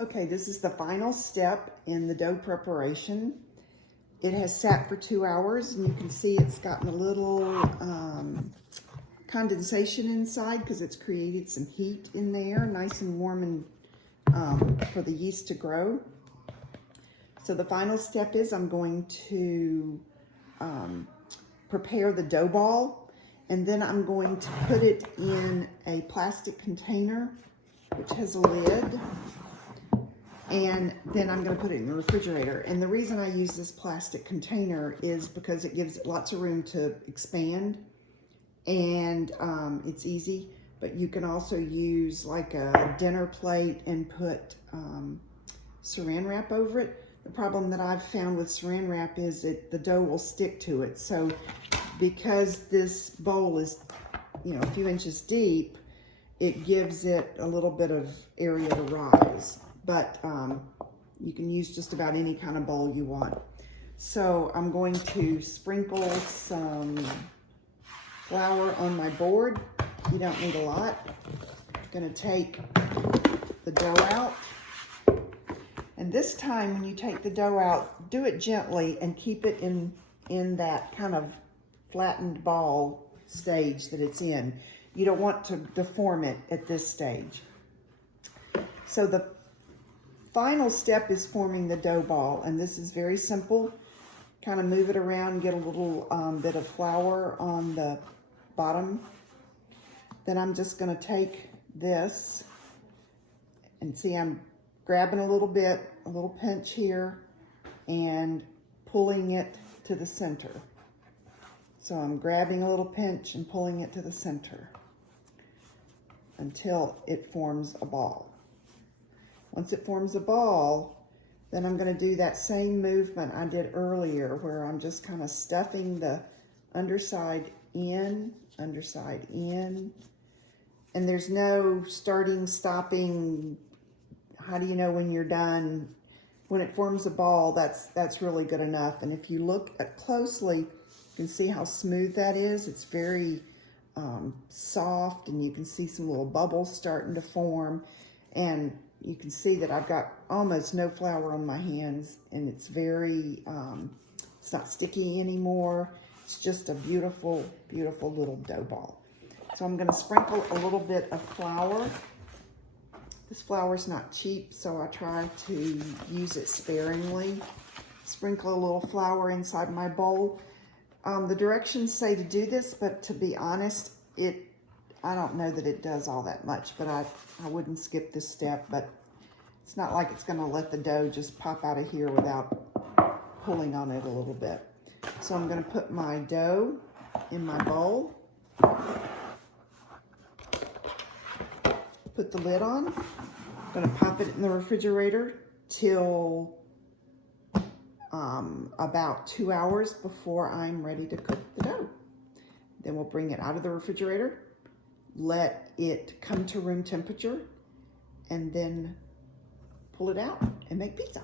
Okay, this is the final step in the dough preparation. It has sat for 2 hours, and you can see it's gotten a little condensation inside because it's created some heat in there, nice and warm and for the yeast to grow. So the final step is I'm going to prepare the dough ball, and then I'm going to put it in a plastic container which has a lid. And then I'm going to put it in the refrigerator. And the reason I use this plastic container is because it gives it lots of room to expand, and it's easy. But you can also use like a dinner plate and put saran wrap over it. The problem that I've found with saran wrap is that the dough will stick to it. So because this bowl is, a few inches deep, it gives it a little bit of area to rise. But you can use just about any kind of bowl you want. So I'm going to sprinkle some flour on my board. You don't need a lot. I'm going to take the dough out. And this time when you take the dough out, do it gently and keep it in that kind of flattened ball stage that it's in. You don't want to deform it at this stage. So the final step is forming the dough ball, and this is very simple. Kind of move it around, get a little bit of flour on the bottom. Then I'm just going to take this, and see I'm grabbing a little pinch here, and pulling it to the center. So I'm grabbing a little pinch and pulling it to the center until it forms a ball. Once it forms a ball, then I'm going to do that same movement I did earlier, where I'm just kind of stuffing the underside in, and there's no starting, stopping. How do you know when you're done? When it forms a ball, that's really good enough. And if you look closely, you can see how smooth that is. It's very soft, and you can see some little bubbles starting to form, and you can see that I've got almost no flour on my hands, and it's very, it's not sticky anymore. It's just a beautiful, beautiful little dough ball. So I'm gonna sprinkle a little bit of flour. This flour's not cheap, so I try to use it sparingly. Sprinkle a little flour inside my bowl. The directions say to do this, but to be honest, I don't know that it does all that much, but I wouldn't skip this step. But it's not like it's going to let the dough just pop out of here without pulling on it a little bit. So I'm going to put my dough in my bowl. Put the lid on. I'm going to pop it in the refrigerator till about 2 hours before I'm ready to cook the dough. Then we'll bring it out of the refrigerator, let it come to room temperature, and then pull it out and make pizza.